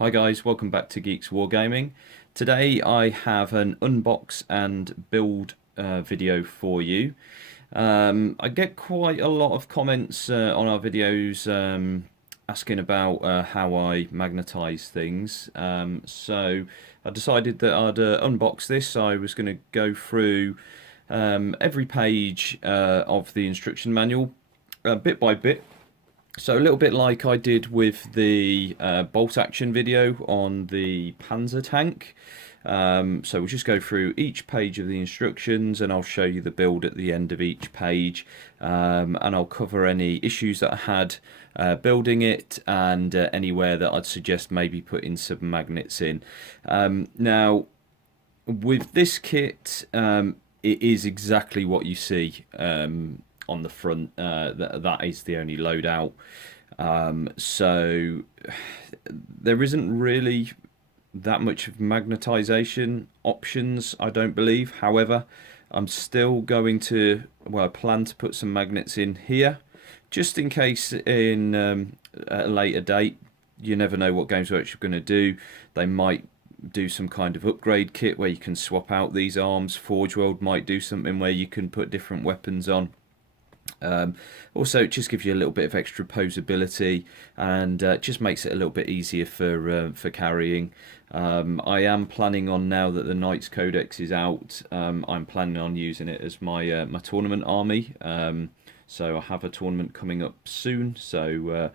Hi guys, welcome back to Geeks Wargaming. Today I have an unbox and build video for you. I get quite a lot of comments on our videos asking about how I magnetize things. So I decided that I'd unbox this. I was going to go through every page of the instruction manual bit by bit. So a little bit like I did with the bolt action video on the Panzer tank. So we'll just go through each page of the instructions and I'll show you the build at the end of each page. And I'll cover any issues that I had building it and anywhere that I'd suggest maybe putting some magnets in. Now, with this kit, it is exactly what you see on the front. That is the only loadout. So there isn't really that much of magnetization options, I don't believe. However, I'm still going to, well, I plan to put some magnets in here just in case in at a later date. You never know what Games Workshop are going to do. They might do some kind of upgrade kit where you can swap out these arms. Forge World might do something where you can put different weapons on. Also, it just gives you a little bit of extra posability and just makes it a little bit easier for carrying. I am planning on, now that the Knights Codex is out, I'm planning on using it as my my tournament army. So I have a tournament coming up soon, so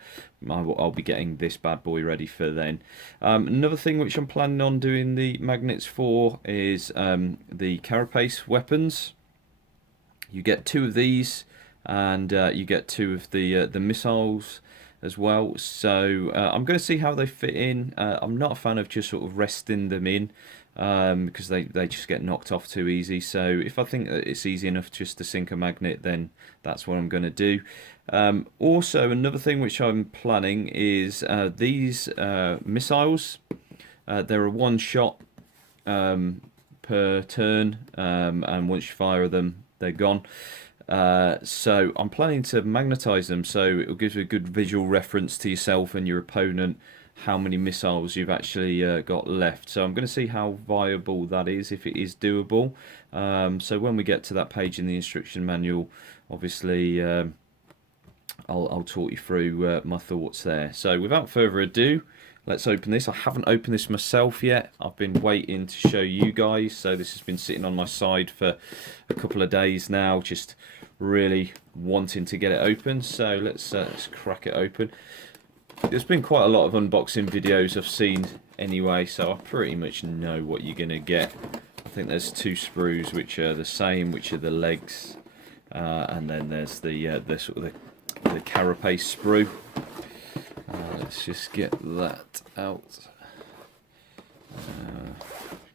I'll be getting this bad boy ready for then. Another thing which I'm planning on doing the magnets for is the Carapace weapons. You get 2 of these, and you get 2 of the missiles as well. So I'm going to see how they fit in. I'm not a fan of just sort of resting them in because they just get knocked off too easy. So if I think that it's easy enough just to sink a magnet, then that's what I'm going to do. Also, another thing which I'm planning is these missiles. They're a one-shot per turn, and once you fire them, they're gone. So I'm planning to magnetize them, so it will give you a good visual reference to yourself and your opponent how many missiles you've actually got left. So I'm going to see how viable that is, if it is doable. So when we get to that page in the instruction manual, obviously I'll talk you through my thoughts there. So without further ado, let's open this. I haven't opened this myself yet. I've been waiting to show you guys. So this has been sitting on my side for a couple of days now, just really wanting to get it open. So let's crack it open. There's been quite a lot of unboxing videos I've seen anyway, so I pretty much know what you're going to get. I think there's 2 sprues which are the same, which are the legs, and then there's the sort of the Carapace sprue. Let's just get that out.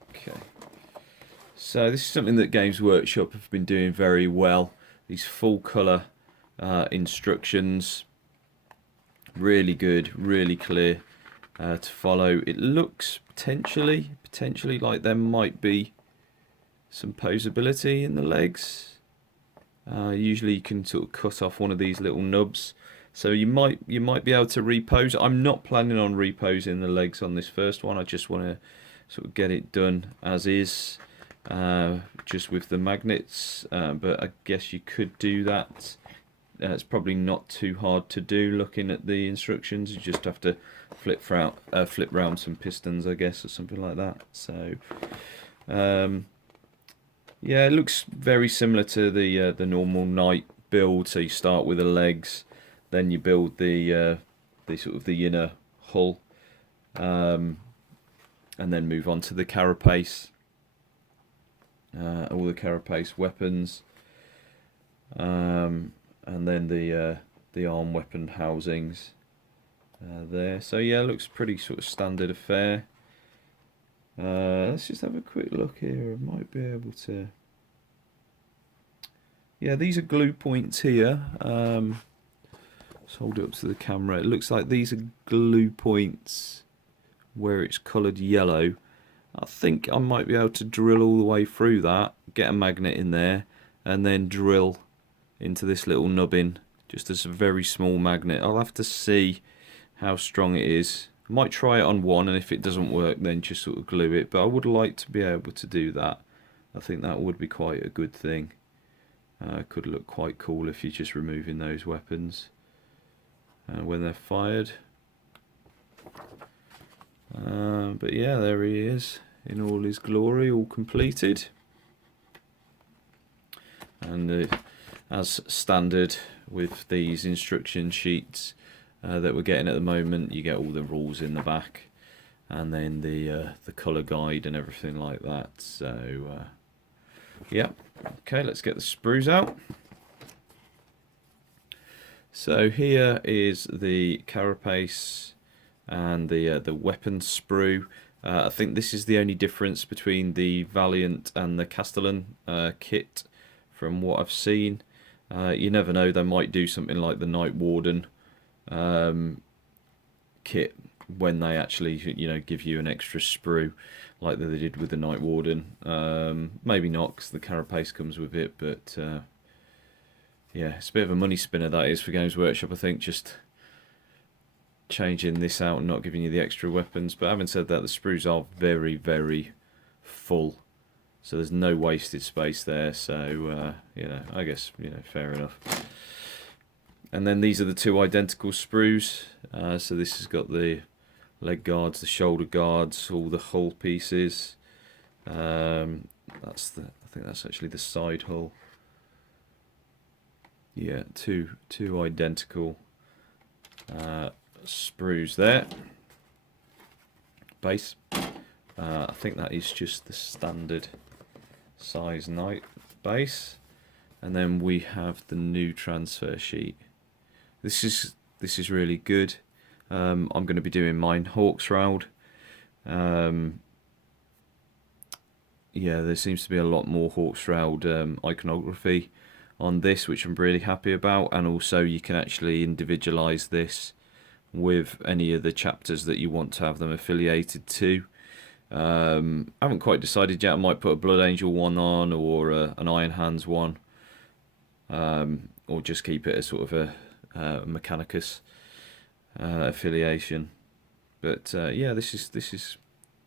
Okay. So this is something that Games Workshop have been doing very well. These full colour instructions. Really good, really clear to follow. It looks potentially like there might be some posability in the legs. Usually you can sort of cut off one of these little nubs. So you might be able to repose. I'm not planning on reposing the legs on this first one. I just want to sort of get it done as is, just with the magnets. But I guess you could do that. It's probably not too hard to do looking at the instructions. You just have to flip round some pistons, I guess, or something like that. So yeah, it looks very similar to the normal Knight build. So you start with the legs, then you build the sort of the inner hull, and then move on to the Carapace, all the Carapace weapons, and then the arm weapon housings there. So yeah, it looks pretty sort of standard affair. Let's just have a quick look here. I might be able to. Yeah, these are glue points here. Let's hold it up to the camera. It looks like these are glue points where it's coloured yellow. I think I might be able to drill all the way through that, get a magnet in there, and then drill into this little nubbin just as a very small magnet. I'll have to see how strong it is. Might try it on one, and if it doesn't work, then just sort of glue it. But I would like to be able to do that. I think that would be quite a good thing. Could look quite cool if you're just removing those weapons when they're fired. But yeah, there he is in all his glory, all completed. And as standard with these instruction sheets that we're getting at the moment, you get all the rules in the back, and then the colour guide and everything like that. So yeah, okay, let's get the sprues out. So here is the Carapace and the weapon sprue. I think this is the only difference between the Valiant and the Castellan kit from what I've seen. You never know, they might do something like the Knight Warden kit when they actually, you know, give you an extra sprue like they did with the Knight Warden. Maybe not, because the Carapace comes with it, but yeah, it's a bit of a money spinner that is for Games Workshop, I think, just changing this out and not giving you the extra weapons. But having said that, the sprues are very, very full, so there's no wasted space there. So you know, I guess, you know, fair enough. And then these are the two identical sprues. So this has got the leg guards, the shoulder guards, all the hull pieces. I think that's actually the side hull. Yeah, two identical sprues there. Base. I think that is just the standard size Knight base. And then we have the new transfer sheet. This is really good. I'm going to be doing mine Hawksrowd. Yeah, there seems to be a lot more Hawksrowd iconography on this, which I'm really happy about. And also you can actually individualize this with any of the chapters that you want to have them affiliated to. I haven't quite decided yet. I might put a Blood Angel one on, or an Iron Hands one, or just keep it as sort of a Mechanicus affiliation. But yeah, this is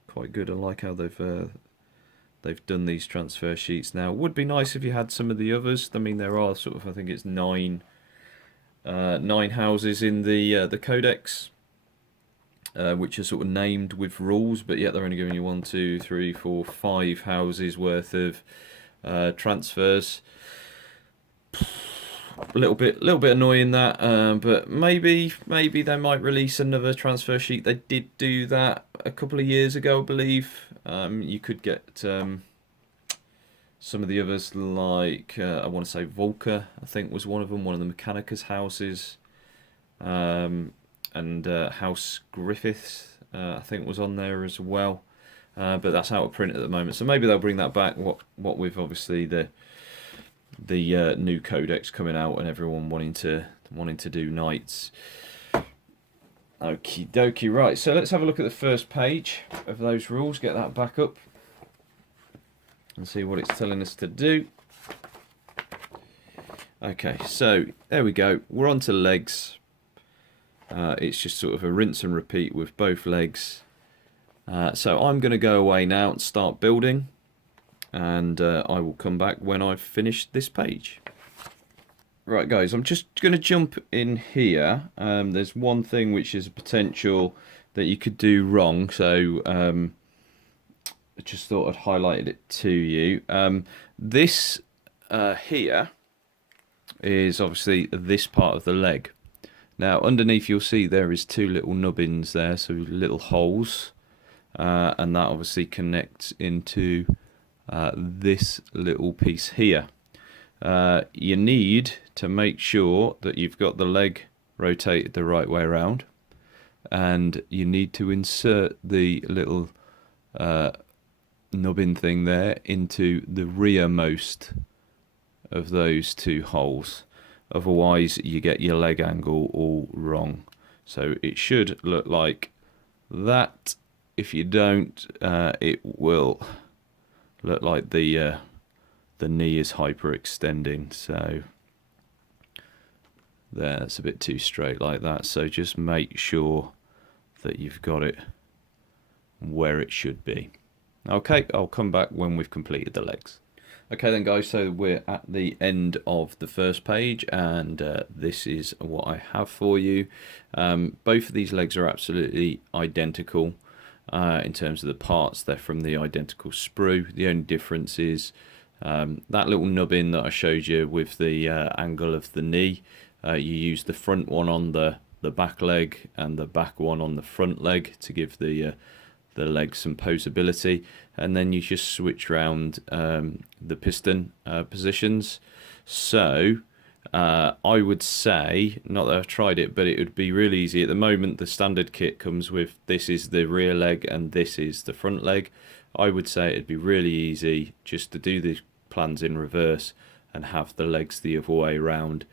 quite good. I like how they've done these transfer sheets now. It would be nice if you had some of the others. I mean, there are sort of, I think it's nine houses in the codex, which are sort of named with rules, but yet they're only giving you 1, 2, 3, 4, 5 houses worth of transfers. A little bit annoying that, but maybe they might release another transfer sheet. They did do that a couple of years ago, I believe. You could get some of the others, like I want to say Volker, I think was one of them, one of the Mechanicus houses, and House Griffiths, I think was on there as well. But that's out of print at the moment, so maybe they'll bring that back. What with obviously the new codex coming out and everyone wanting to do knights. Okie dokie, right, so let's have a look at the first page of those rules, get that back up and see what it's telling us to do. Okay, so there we go, we're on to legs. It's just sort of a rinse and repeat with both legs. So I'm going to go away now and start building, and I will come back when I've finished this page. Right guys, I'm just going to jump in here. There's one thing which is a potential that you could do wrong, so I just thought I'd highlight it to you. This here is obviously this part of the leg. Now underneath you'll see there is two little nubbins there, so little holes, and that obviously connects into this little piece here. You need to make sure that you've got the leg rotated the right way around, and you need to insert the little nubbin thing there into the rearmost of those two holes. Otherwise you get your leg angle all wrong. So it should look like that. If you don't, it will look like the knee is hyperextending. So there, it's a bit too straight like that. So just make sure that you've got it where it should be. Okay, I'll come back when we've completed the legs. Okay then guys, so we're at the end of the first page, and this is what I have for you. Both of these legs are absolutely identical in terms of the parts. They're from the identical sprue. The only difference is that little nubbin that I showed you with the angle of the knee. You use the front one on the back leg and the back one on the front leg to give the leg some posability, and then you just switch around the piston positions. So I would say, not that I've tried it, but it would be really easy. At the moment the standard kit comes with, this is the rear leg and this is the front leg. I would say it'd be really easy just to do the plans in reverse and have the legs the other way around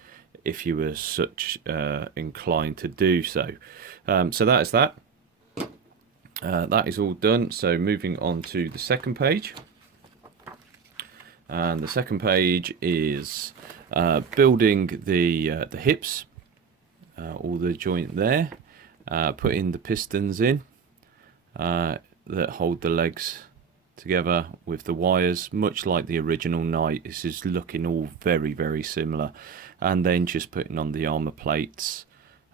if you were such inclined to do so. So that is that. That is all done. So moving on to the second page, and the second page is building the hips, all the joint there, putting the pistons in that hold the legs together with the wires, much like the original Knight. This is looking all very similar, and then just putting on the armor plates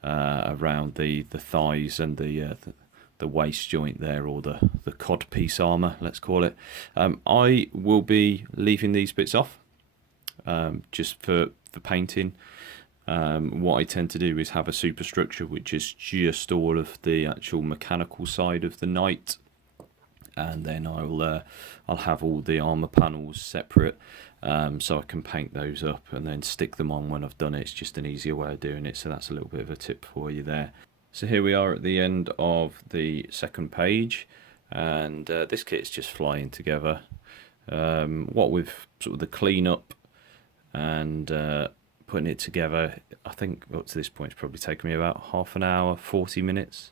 around the thighs and the waist joint there, or the codpiece armor, let's call it. I will be leaving these bits off just for painting. What I tend to do is have a superstructure which is just all of the actual mechanical side of the Knight, and then I'll have all the armor panels separate, so I can paint those up and then stick them on when I've done it. It's just an easier way of doing it, so that's a little bit of a tip for you there. So here we are at the end of the second page, and this kit is just flying together. What with sort of the cleanup and putting it together, I think up to this point it's probably taken me about half an hour, 40 minutes,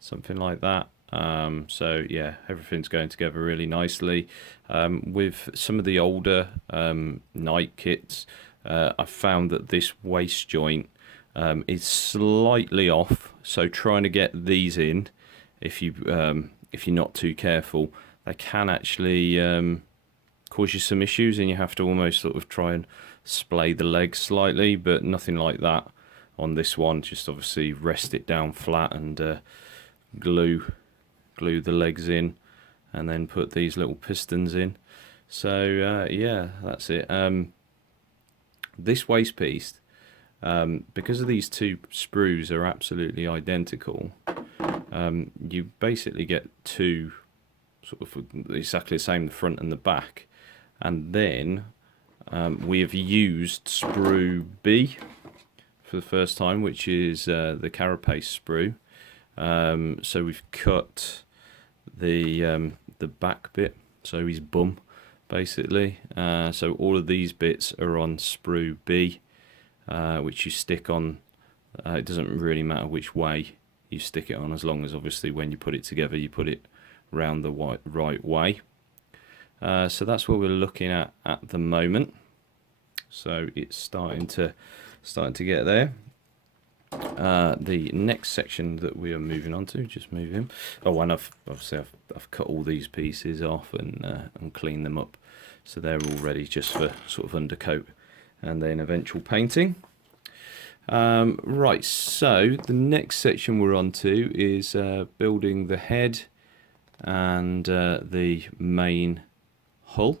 something like that. So yeah, everything's going together really nicely. With some of the older Knight kits, I found that this waist joint is slightly off, so trying to get these in, if you're not too careful, they can actually cause you some issues, and you have to almost sort of try and splay the legs slightly, but nothing like that on this one. Just obviously rest it down flat and glue the legs in, and then put these little pistons in. So yeah, that's it. This waist piece, because of these two sprues are absolutely identical, you basically get two sort of exactly the same, the front and the back. And then we have used sprue B for the first time, which is the Carapace sprue. So we've cut the back bit, so his bum basically. So all of these bits are on sprue B, which you stick on. It doesn't really matter which way you stick it on, as long as obviously when you put it together you put it round the right way. So that's what we're looking at the moment. So it's starting to get there. The next section that we are moving on to, just move him. Oh, and I've cut all these pieces off and cleaned them up, so they're all ready just for sort of undercoat and then eventual painting. Right, so the next section we're on to is building the head and the main hull.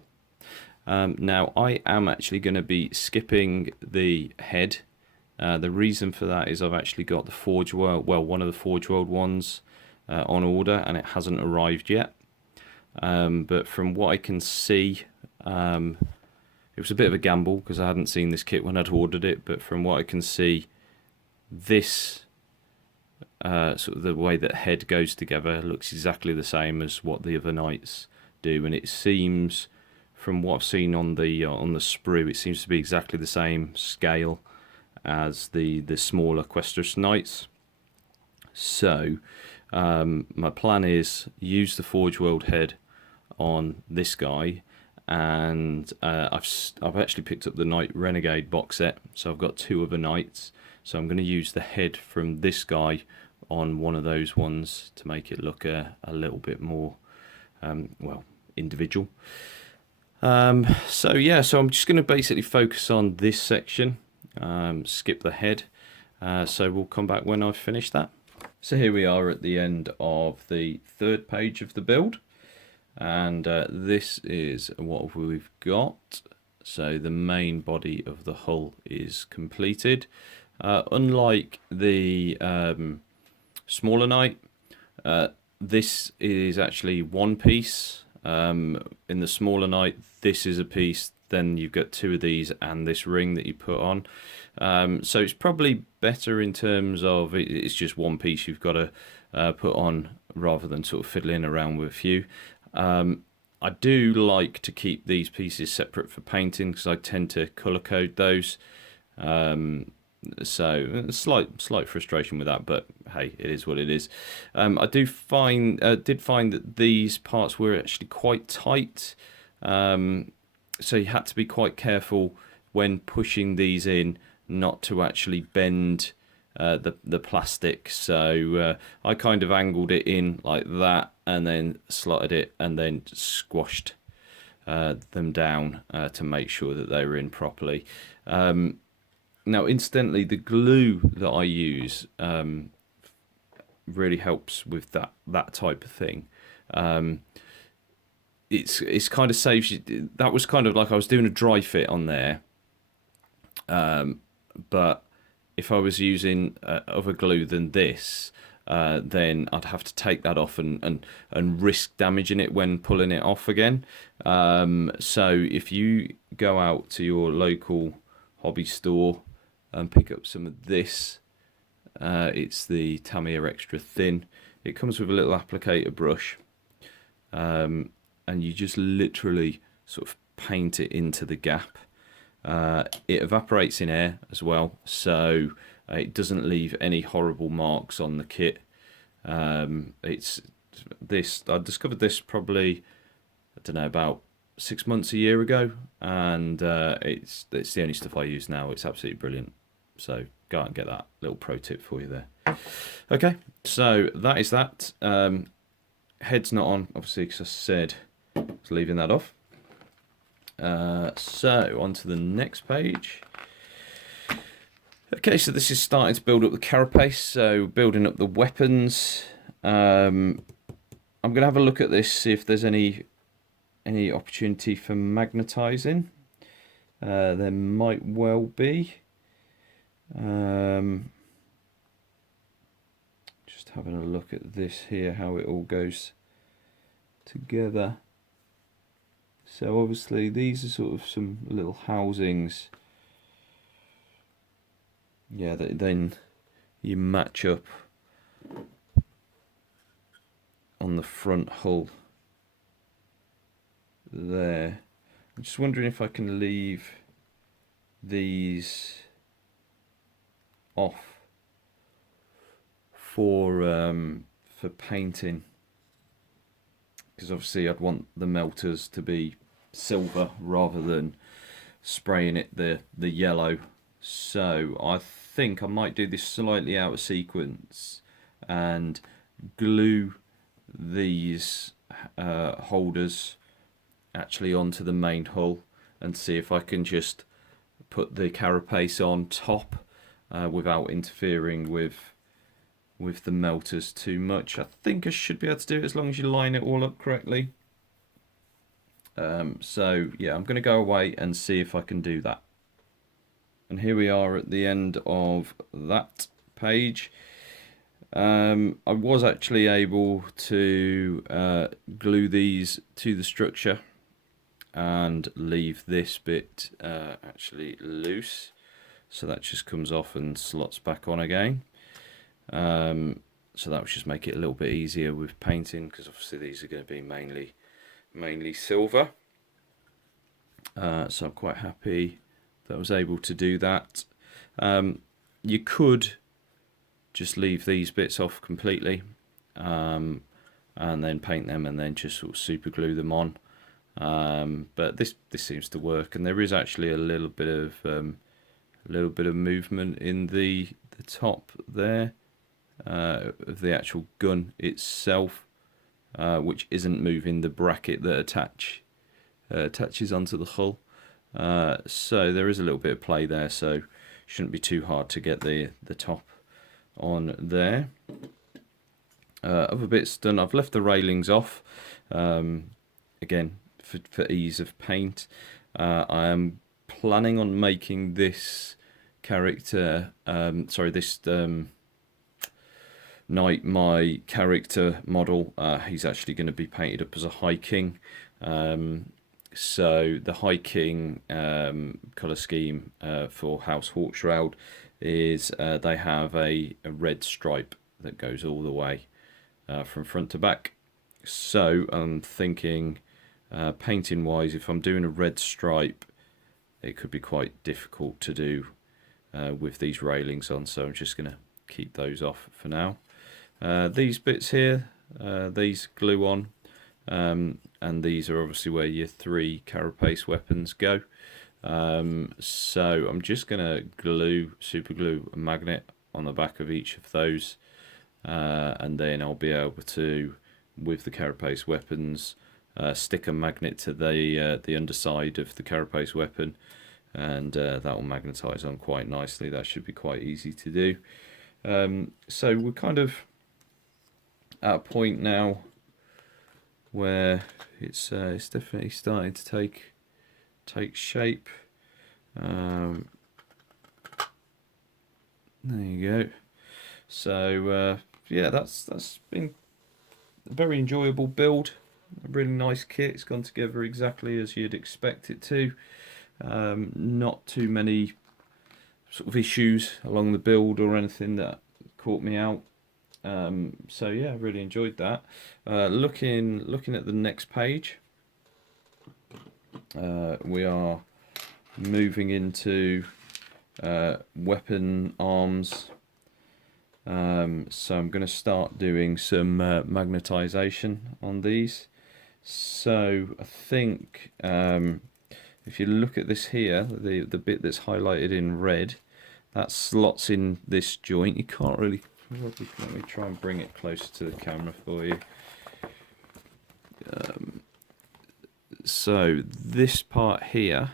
Now I am actually going to be skipping the head. The reason for that is I've actually got the Forge World, well, one of the Forge World ones on order, and it hasn't arrived yet. But from what I can see, it was a bit of a gamble because I hadn't seen this kit when I'd ordered it, but from what I can see, this sort of the way that head goes together looks exactly the same as what the other Knights do, and it seems, from what I've seen on the sprue, it seems to be exactly the same scale as the smaller Questress Knights. So my plan is use the Forge World head on this guy, and I've actually picked up the Knight Renegade box set, so I've got two other Knights, so I'm going to use the head from this guy on one of those ones to make it look a little bit more well, individual. So yeah, so I'm just going to basically focus on this section, skip the head, so we'll come back when I've finished that. So here we are at the end of the third page of the build, and this is what we've got. So the main body of the hull is completed. Unlike the smaller Knight, this is actually one piece. In the smaller Knight, this is a piece, then you've got two of these and this ring that you put on. So it's probably better in terms of it's just one piece you've got to put on rather than sort of fiddling around with a few. I do like to keep these pieces separate for painting because I tend to colour code those. So slight frustration with that, but hey, it is what it is. I did find that these parts were actually quite tight, so you had to be quite careful when pushing these in not to actually bend the plastic. So I kind of angled it in like that and then slotted it and then squashed them down to make sure that they were in properly. Now, incidentally, the glue that I use really helps with that type of thing. It's kind of saves you. That was kind of like I was doing a dry fit on there, but if I was using other glue than this, then I'd have to take that off and risk damaging it when pulling it off again. So if you go out to your local hobby store and pick up some of this, it's the Tamiya Extra Thin. It comes with a little applicator brush, and you just literally sort of paint it into the gap. It evaporates in air as well, so it doesn't leave any horrible marks on the kit. It's this. I discovered this probably, I don't know, about 6 months, a year ago, and it's the only stuff I use now. It's absolutely brilliant. So go out and get that little pro tip for you there. Okay, so that is that. Head's not on, obviously, because I said I was leaving that off. So on to the next page. Okay, so this is starting to build up the Carapace, so building up the weapons. I'm going to have a look at this, see if there's any opportunity for magnetizing. There might well be. Just having a look at this here, how it all goes together. So obviously these are sort of some little housings. Yeah, that then you match up on the front hull there. I'm just wondering if I can leave these off for painting, because obviously I'd want the melters to be silver rather than spraying it the yellow. So I think I might do this slightly out of sequence and glue these holders actually onto the main hull and see if I can just put the Carapace on top without interfering with the melters too much. I think I should be able to do it as long as you line it all up correctly. So yeah, I'm going to go away and see if I can do that. And here we are at the end of that page. I was actually able to glue these to the structure and leave this bit actually loose, so that just comes off and slots back on again. So that will just make it a little bit easier with painting, because obviously these are going to be mainly silver. So I'm quite happy that I was able to do that. You could just leave these bits off completely and then paint them and then just sort of super glue them on, but this seems to work, and there is actually a little bit of movement in the top there. of the actual gun itself, which isn't moving the bracket that attaches onto the hull. So there is a little bit of play there, so shouldn't be too hard to get the top on there. Other bits done. I've left the railings off, again for ease of paint. I am planning on making this character, this Knight, my character model. He's actually going to be painted up as a High King. So the High King colour scheme for House Hawkshroud is they have a red stripe that goes all the way from front to back. So I'm thinking painting wise, if I'm doing a red stripe, it could be quite difficult to do with these railings on, so I'm just going to keep those off for now. These bits here, these glue on, and these are obviously where your 3 Carapace weapons go. So I'm just going to super glue a magnet on the back of each of those, and then I'll be able to, with the Carapace weapons, stick a magnet to the underside of the Carapace weapon, and that will magnetize on quite nicely. That should be quite easy to do. So we're kind of at a point now where it's definitely starting to take shape. There you go. So yeah, that's been a very enjoyable build. A really nice kit. It's gone together exactly as you'd expect it to. Not too many sort of issues along the build or anything that caught me out. So yeah, really enjoyed that. Looking at the next page, we are moving into weapon arms. So I'm going to start doing some magnetization on these. So I think if you look at this here, the bit that's highlighted in red, that slots in this joint. You can't really, let me try and bring it closer to the camera for you. So this part here,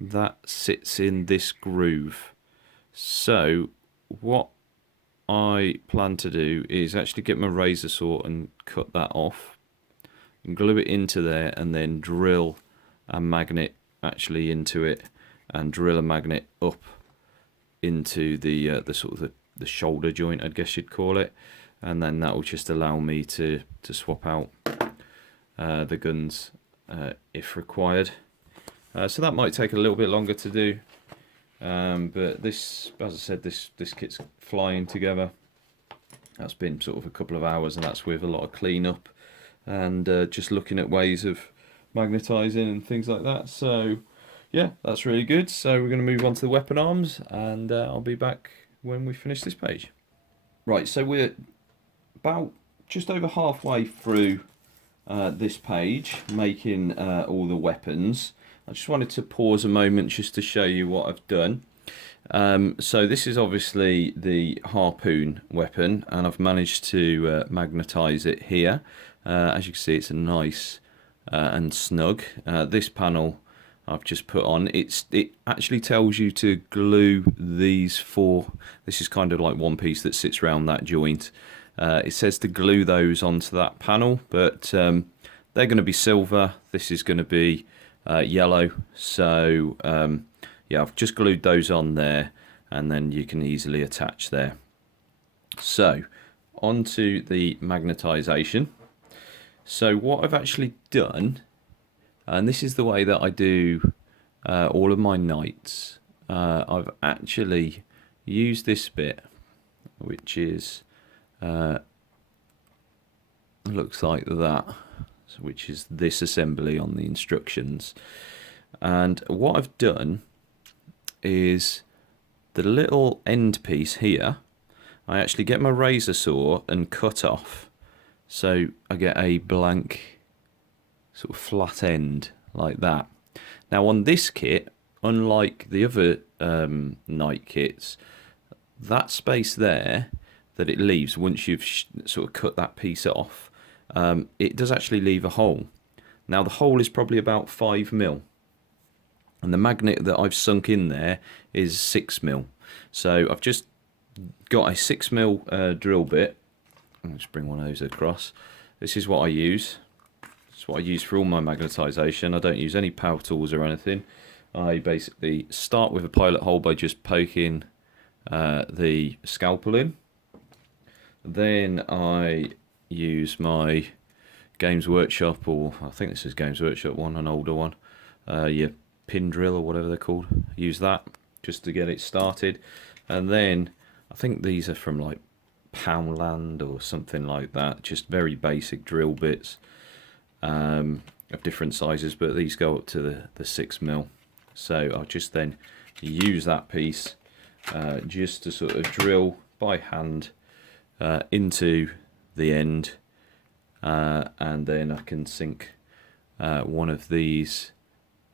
that sits in this groove. So what I plan to do is actually get my razor saw and cut that off and glue it into there, and then drill a magnet actually into it, and drill a magnet up into the sort of the shoulder joint, I guess you'd call it, and then that will just allow me to swap out the guns if required. So that might take a little bit longer to do, but this, as I said, this kit's flying together. That's been sort of a couple of hours, and that's with a lot of cleanup and just looking at ways of magnetizing and things like that. So yeah, that's really good. So we're going to move on to the weapon arms, and I'll be back when we finish this page. Right, so we're about just over halfway through this page, making all the weapons. I just wanted to pause a moment just to show you what I've done. So this is obviously the harpoon weapon, and I've managed to magnetize it here. As you can see, it's a nice and snug. This panel I've just put on, it actually tells you to glue these 4. This is kind of like one piece that sits around that joint. It says to glue those onto that panel, but they're going to be silver. This is going to be yellow. So yeah, I've just glued those on there, and then you can easily attach there. So onto the magnetization. So what I've actually done, and this is the way that I do all of my knights, I've actually used this bit, which is looks like that, which is this assembly on the instructions. And what I've done is the little end piece here, I actually get my razor saw and cut off, so I get a blank sort of flat end like that. Now on this kit, unlike the other Knight kits, that space there, that it leaves once you've sort of cut that piece off, it does actually leave a hole. Now the hole is probably about 5mm, and the magnet that I've sunk in there is 6mm. So I've just got a 6mm drill bit. I'll just bring one of those across. This is what I use. It's what I use for all my magnetisation. I don't use any power tools or anything. I basically start with a pilot hole by just poking the scalpel in. Then I use my Games Workshop, or I think this is Games Workshop one, an older one, your pin drill or whatever they're called. Use that just to get it started. And then I think these are from like Poundland or something like that, just very basic drill bits of different sizes, but these go up to the 6mm. So I'll just then use that piece just to sort of drill by hand into the end, and then I can sink one of these.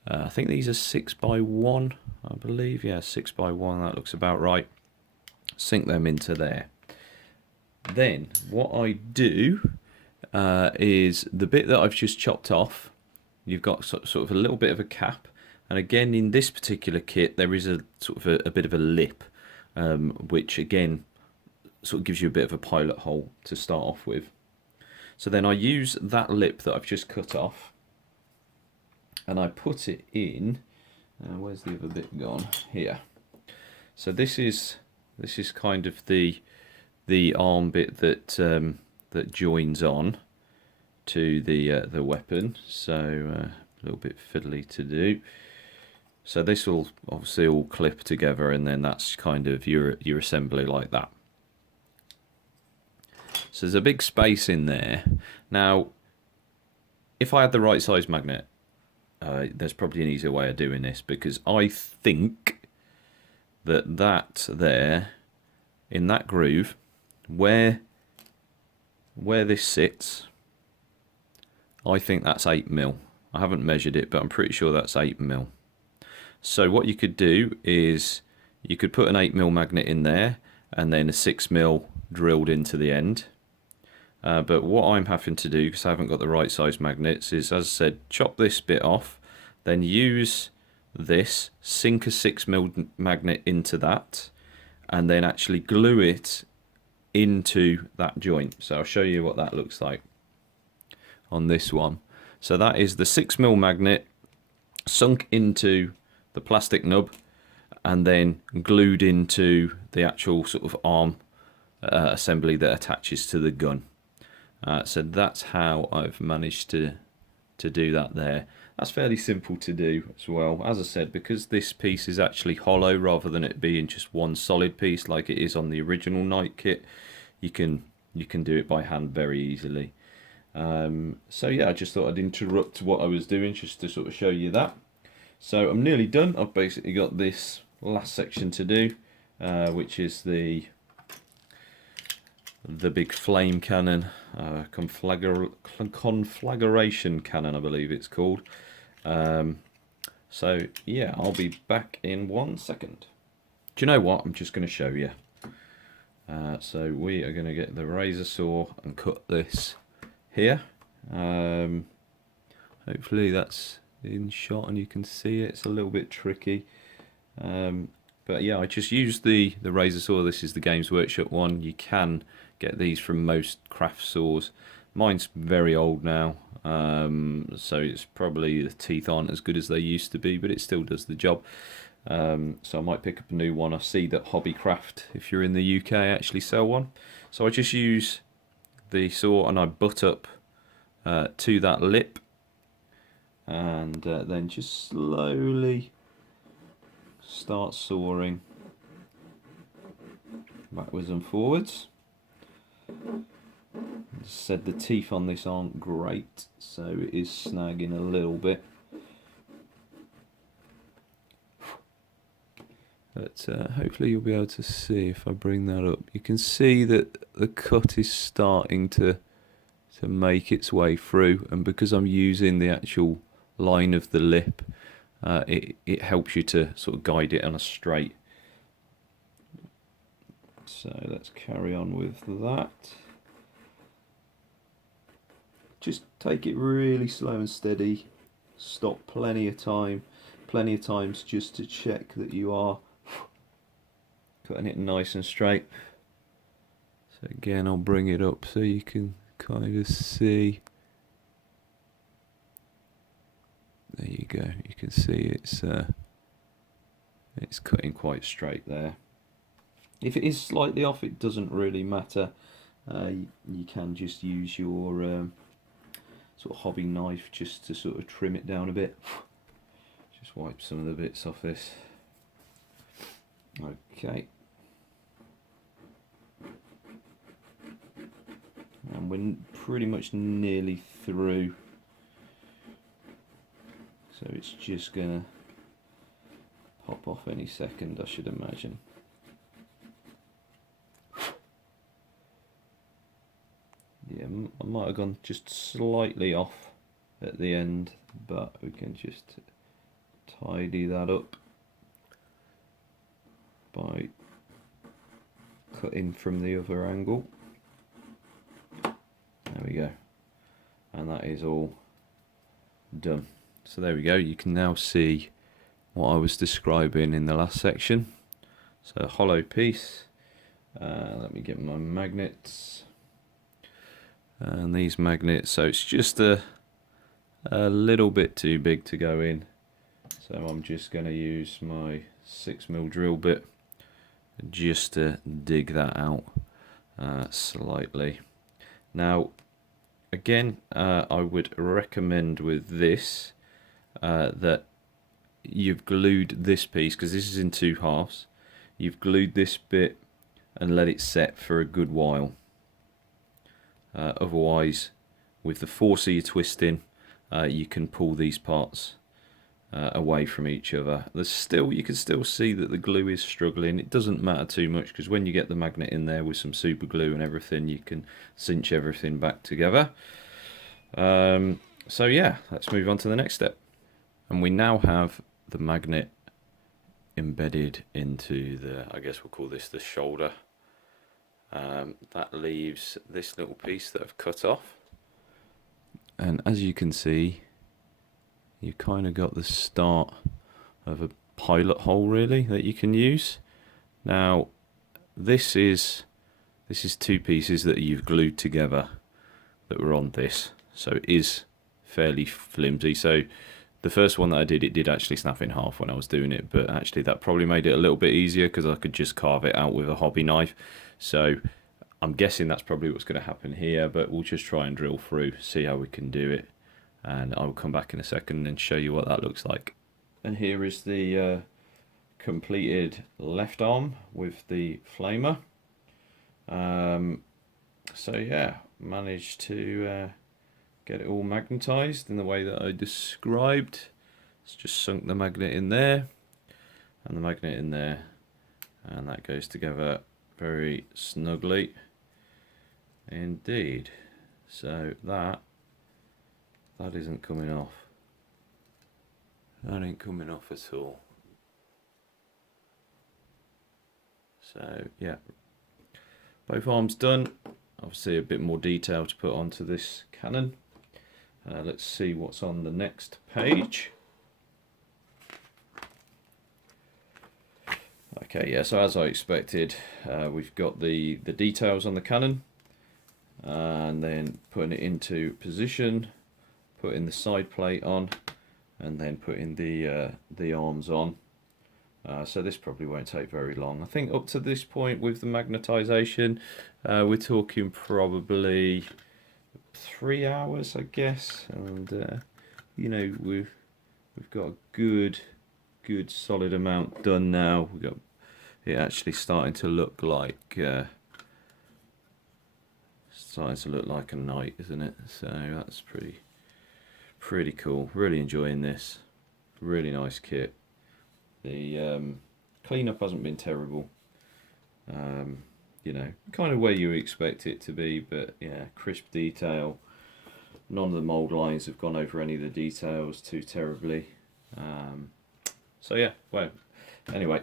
I think these are 6x1, I believe. Yeah, 6x1, that looks about right. Sink them into there. Then what I do is the bit that I've just chopped off, you've got sort of a little bit of a cap, and again in this particular kit there is a sort of a bit of a lip, which again sort of gives you a bit of a pilot hole to start off with. So then I use that lip that I've just cut off and I put it in, where's the other bit gone? Here. So this is kind of the arm bit that that joins on to the weapon. So a little bit fiddly to do. So this will obviously all clip together, and then that's kind of your assembly like that. So there's a big space in there. Now, if I had the right size magnet, there's probably an easier way of doing this, because I think that there, in that groove, where this sits, I think that's 8mm. I haven't measured it, but I'm pretty sure that's 8mm. So what you could do is you could put an 8mm magnet in there and then a 6mm drilled into the end. But what I'm having to do, because I haven't got the right size magnets, is, as I said, chop this bit off, then use this, sink a 6mm magnet into that, and then actually glue it into that joint. So I'll show you what that looks like on this one. So that is the 6mm magnet sunk into the plastic nub and then glued into the actual sort of arm assembly that attaches to the gun. So that's how I've managed to do that there. That's fairly simple to do as well. As I said, because this piece is actually hollow rather than it being just one solid piece like it is on the original Knight kit, you can do it by hand very easily. So yeah, I just thought I'd interrupt what I was doing just to sort of show you that. So I'm nearly done. I've basically got this last section to do, which is the big flame cannon, conflagration cannon, I believe it's called. So yeah, I'll be back in 1 second. Do you know what? I'm just going to show you. So we are going to get the razor saw and cut this here. Hopefully that's in shot and you can see it. It's a little bit tricky. But yeah, I just used the razor saw. This is the Games Workshop one. You can get these from most craft saws. Mine's very old now, so it's probably the teeth aren't as good as they used to be, but it still does the job. So I might pick up a new one. I see that Hobbycraft, if you're in the UK, actually sell one. So I just use the saw and I butt up to that lip, and then just slowly start sawing backwards and forwards. As I said, the teeth on this aren't great, so it is snagging a little bit. But hopefully you'll be able to see if I bring that up. You can see that the cut is starting to make its way through, and because I'm using the actual line of the lip, it helps you to sort of guide it on a straight So let's carry on with that. Just take it really slow and steady. Stop plenty of times just to check that you are cutting it nice and straight. So again, I'll bring it up so you can kind of see. There you go. You can see it's cutting quite straight there. If it is slightly off, it doesn't really matter. You can just use your sort of hobby knife just to sort of trim it down a bit. Just wipe some of the bits off this. Okay. And we're pretty much nearly through. So it's just gonna pop off any second, I should imagine. Yeah, I might have gone just slightly off at the end, but we can just tidy that up by cutting from the other angle. There we go. And that is all done. So there we go, you can now see what I was describing in the last section. So hollow piece, let me get my magnets. And these magnets, so it's just a little bit too big to go in. So I'm just going to use my 6mm drill bit just to dig that out slightly. Now, again, I would recommend with this that you've glued this piece, because this is in 2 halves. You've glued this bit and let it set for a good while. Otherwise, with the force of your twisting, you can pull these parts away from each other. You can still see that the glue is struggling. It doesn't matter too much, because when you get the magnet in there with some super glue and everything, you can cinch everything back together. So yeah, let's move on to the next step. And we now have the magnet embedded into the, I guess we'll call this the shoulder. That leaves this little piece that I've cut off, and as you can see, you kind of got the start of a pilot hole really that you can use. Now this is 2 pieces that you've glued together that were on this, so it is fairly flimsy. So the first one that I did, it did actually snap in half when I was doing it, but actually that probably made it a little bit easier because I could just carve it out with a hobby knife. So I'm guessing that's probably what's going to happen here, but we'll just try and drill through, see how we can do it, and I'll come back in a second and show you what that looks like. And here is the completed left arm with the flamer. So yeah, managed to get it all magnetized in the way that I described. It's just sunk the magnet in there and the magnet in there, and that goes together very snugly indeed. So that isn't coming off. That ain't coming off at all. So yeah, both arms done. Obviously a bit more detail to put onto this cannon. Let's see what's on the next page. Okay, yeah, so as I expected, we've got the details on the cannon, and then putting it into position, putting the side plate on, and then putting the arms on. So this probably won't take very long. I think up to this point with the magnetization, we're talking probably 3 hours, I guess, and you know, we've got a good solid amount done now. We've got it actually starting to look like a knight, isn't it? So that's pretty cool. Really enjoying this. Really nice kit. The cleanup hasn't been terrible. You know, kind of where you expect it to be, but yeah, crisp detail. None of the mold lines have gone over any of the details too terribly. So yeah, well, anyway,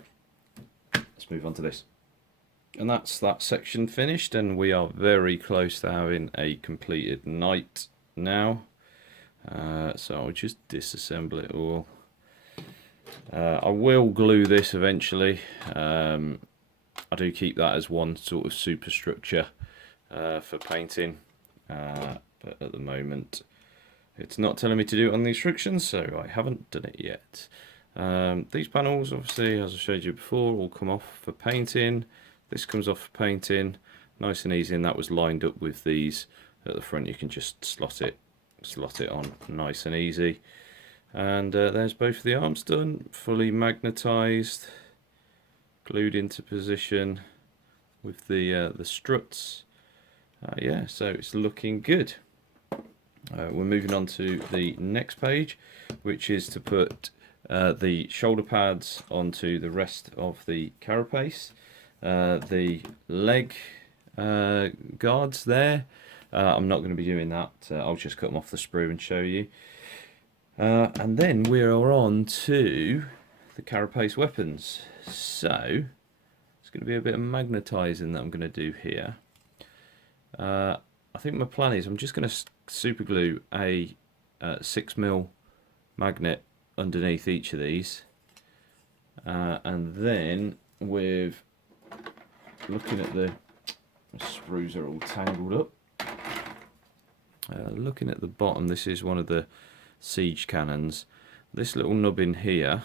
let's move on to this. And that's that section finished, and we are very close to having a completed Knight now. So I'll just disassemble it all. I will glue this eventually. I do keep that as one sort of superstructure for painting, but at the moment it's not telling me to do it on the instructions, so I haven't done it yet. These panels, obviously, as I showed you before, will come off for painting. This comes off for painting, nice and easy, and that was lined up with these at the front. You can just slot it on nice and easy. And there's both of the arms done, fully magnetized, glued into position with the struts. Yeah, so it's looking good. We're moving on to the next page, which is to put the shoulder pads onto the rest of the carapace. The leg guards there, I'm not going to be doing that. I'll just cut them off the sprue and show you. And then we're on to the carapace weapons. So it's going to be a bit of magnetizing that I'm going to do here. I think my plan is I'm just going to super glue a 6mm magnet underneath each of these, and then with looking at the sprues are all tangled up. Looking at the bottom, this is one of the siege cannons. This little nub in here,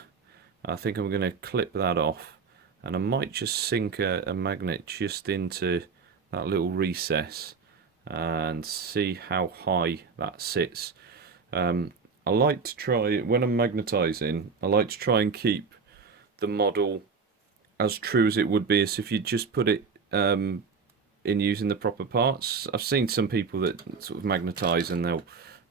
I think I'm going to clip that off, and I might just sink a magnet just into that little recess and see how high that sits. I like to try, when I'm magnetizing, I like to try and keep the model as true as it would be as if you just put it in using the proper parts. I've seen some people that sort of magnetize and they'll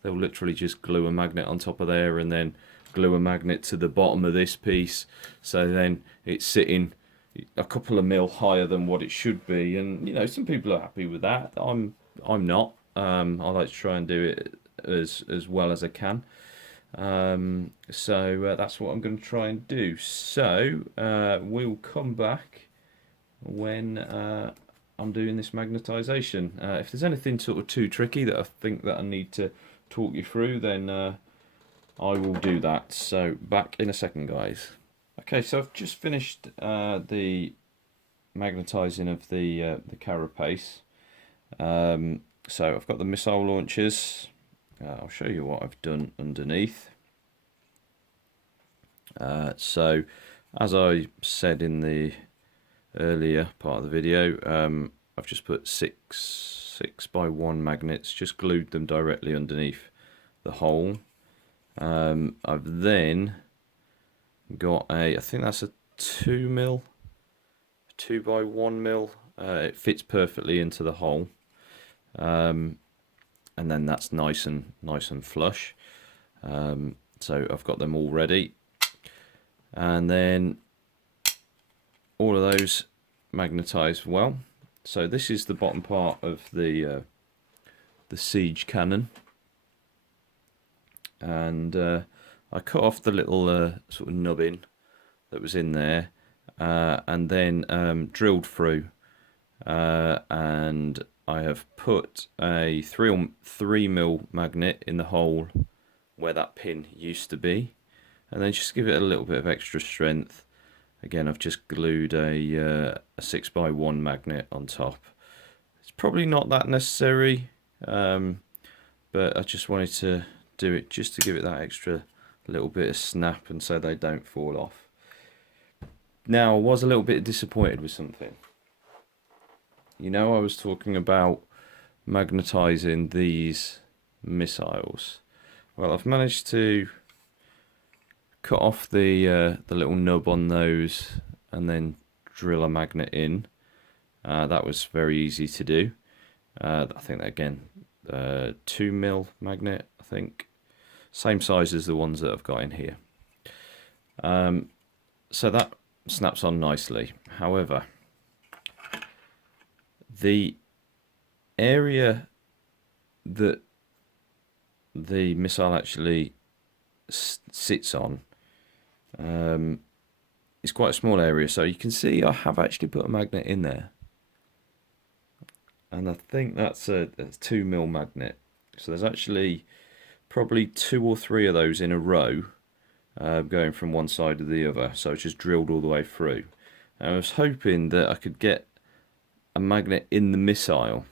literally just glue a magnet on top of there and then glue a magnet to the bottom of this piece, so then it's sitting a couple of mil higher than what it should be. And you know, some people are happy with that. I'm not. I like to try and do it as well as I can. So that's what I'm going to try and do. So we'll come back when I'm doing this magnetization. If there's anything sort of too tricky that I think that I need to talk you through, then I will do that. So back in a second, guys. Okay, so I've just finished the magnetizing of the carapace. So I've got the missile launchers. I'll show you what I've done underneath. So as I said in the earlier part of the video, I've just put 6x1 magnets, just glued them directly underneath the hole. I've then got I think that's a 2mm, 2x1mm. It fits perfectly into the hole. And then that's nice and flush. So I've got them all ready, and then all of those magnetized well. So this is the bottom part of the siege cannon, and I cut off the little sort of nubbin that was in there, and then drilled through, and I have put a 3mm magnet in the hole where that pin used to be, and then just give it a little bit of extra strength. Again, I've just glued a 6x1 magnet on top. It's probably not that necessary, but I just wanted to do it just to give it that extra little bit of snap and so they don't fall off. Now, I was a little bit disappointed with something. You know, I was talking about magnetizing these missiles. Well, I've managed to cut off the little nub on those and then drill a magnet in. That was very easy to do. I think that, again, 2mm magnet, I think. Same size as the ones that I've got in here. So that snaps on nicely. However, the area that the missile actually sits on is quite a small area, so you can see I have actually put a magnet in there. and I think that's a 2mm magnet. So there's actually probably 2 or 3 of those in a row, going from one side to the other. So it's just drilled all the way through. And I was hoping that I could get a magnet in the missile.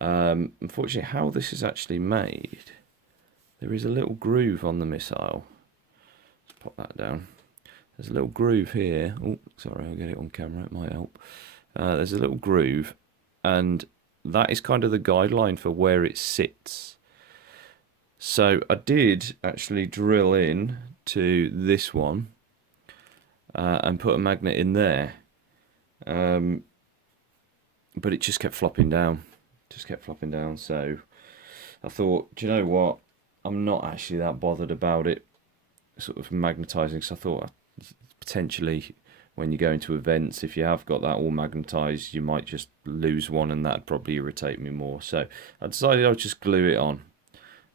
Unfortunately, how this is actually made, there is a little groove on the missile. Let's pop that down. There's a little groove here. Oh, sorry, I'll get it on camera, it might help. There's a little groove, and that is kind of the guideline for where it sits. So I did actually drill in to this one and put a magnet in there. But it just kept flopping down. So I thought, do you know what? I'm not actually that bothered about it sort of magnetizing. So I thought potentially when you go into events, if you have got that all magnetized, you might just lose one, and that'd probably irritate me more. So I decided I'll just glue it on,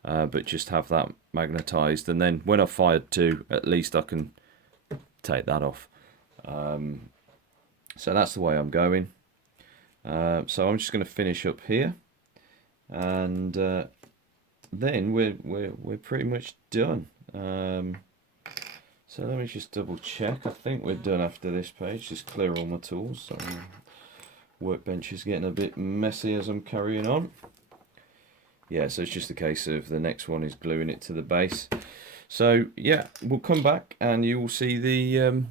but just have that magnetized, and then when I fired to, at least I can take that off. So that's the way I'm going. So I'm just going to finish up here, and then we're pretty much done. So let me just double check. I think we're done after this page. Just clear all my tools. So workbench is getting a bit messy as I'm carrying on. Yeah, so it's just a case of the next one is gluing it to the base. So yeah, we'll come back and you will see the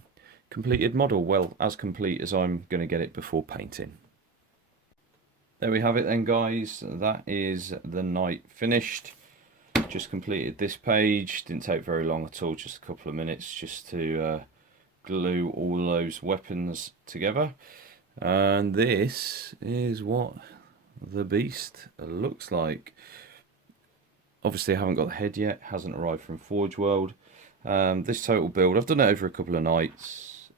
completed model. Well, as complete as I'm going to get it before painting. There we have it then, guys. That is the Knight finished. Just completed this page. Didn't take very long at all, just a couple of minutes just to glue all those weapons together. And this is what the beast looks like. Obviously I haven't got the head yet, hasn't arrived from Forge World. This total build, I've done it over a couple of nights.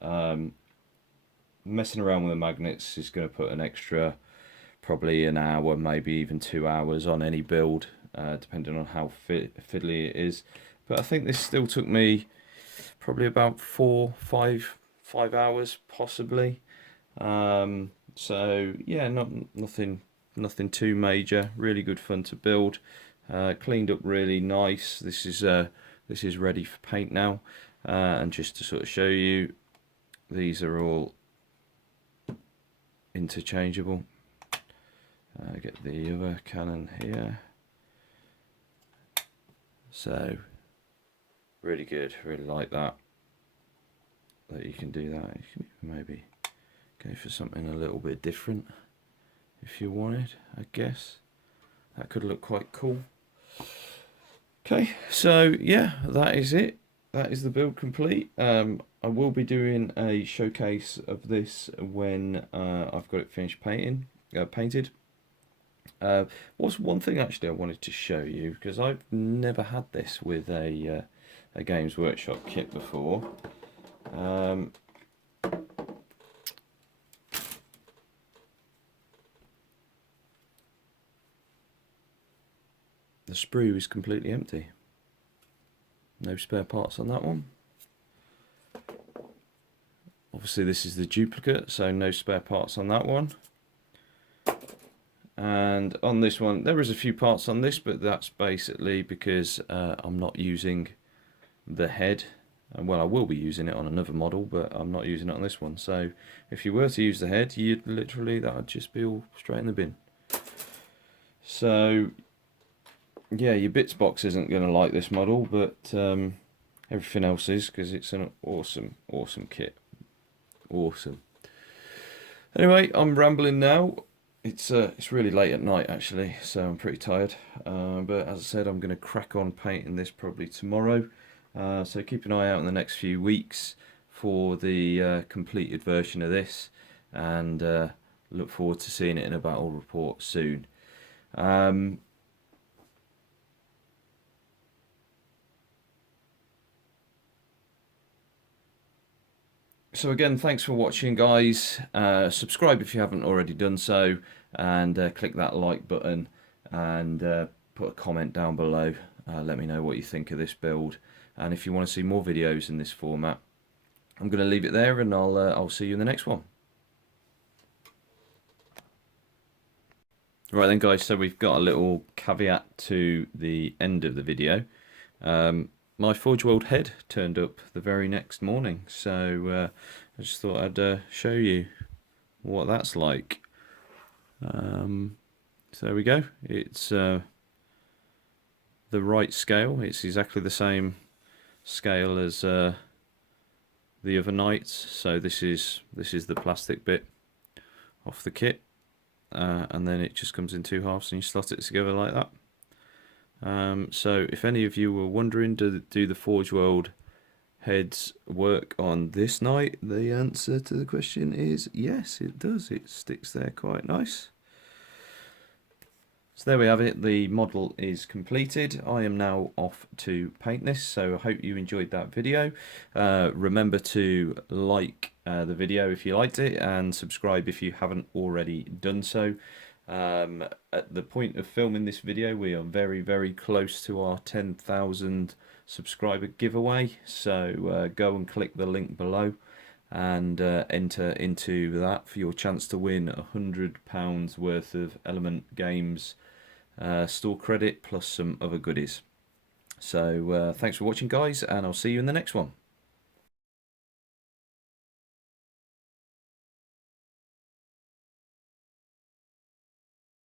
Messing around with the magnets is going to put an extra probably an hour, maybe even 2 hours on any build, depending on how fiddly it is. But I think this still took me probably about 5 hours possibly. So yeah, nothing too major. Really good fun to build. Cleaned up really nice. This is ready for paint now. And just to sort of show you, these are all interchangeable. Get the other cannon here. So really good, really like that you can do that. You can maybe go for something a little bit different if you wanted. I guess that could look quite cool. Okay, so yeah, that is it. That is the build complete. I will be doing a showcase of this when I've got it finished painted. Was one thing actually I wanted to show you, because I've never had this with a Games Workshop kit before. The sprue is completely empty. No spare parts on that one. Obviously this is the duplicate, so no spare parts on that one. And on this one, there is a few parts on this, but that's basically because I'm not using the head. Well, I will be using it on another model, but I'm not using it on this one. So if you were to use the head, you'd literally, that would just be all straight in the bin. So yeah, your bits box isn't going to like this model, but everything else is, because it's an awesome kit. Awesome. Anyway, I'm rambling now. It's really late at night actually, so I'm pretty tired. But as I said, I'm going to crack on painting this probably tomorrow. So keep an eye out in the next few weeks for the completed version of this, and look forward to seeing it in a battle report soon. So again, thanks for watching, guys. Subscribe if you haven't already done so, and click that like button, and put a comment down below. Let me know what you think of this build, and if you want to see more videos in this format. I'm going to leave it there, and I'll see you in the next one. Right then guys, so we've got a little caveat to the end of the video. My Forge World head turned up the very next morning, so I just thought I'd show you what that's like. So there we go. It's the right scale. It's exactly the same scale as the other Knights. So this is the plastic bit off the kit, and then it just comes in two halves and you slot it together like that. So if any of you were wondering, do the Forge World heads work on this Knight, the answer to the question is yes, it does. It sticks there quite nice. So there we have it, the model is completed. I am now off to paint this, so I hope you enjoyed that video. Remember to like the video if you liked it, and subscribe if you haven't already done so. At the point of filming this video, we are very close to our 10,000 subscriber giveaway, so go and click the link below and enter into that for your chance to win £100 worth of Element Games store credit plus some other goodies. So thanks for watching guys, and I'll see you in the next one.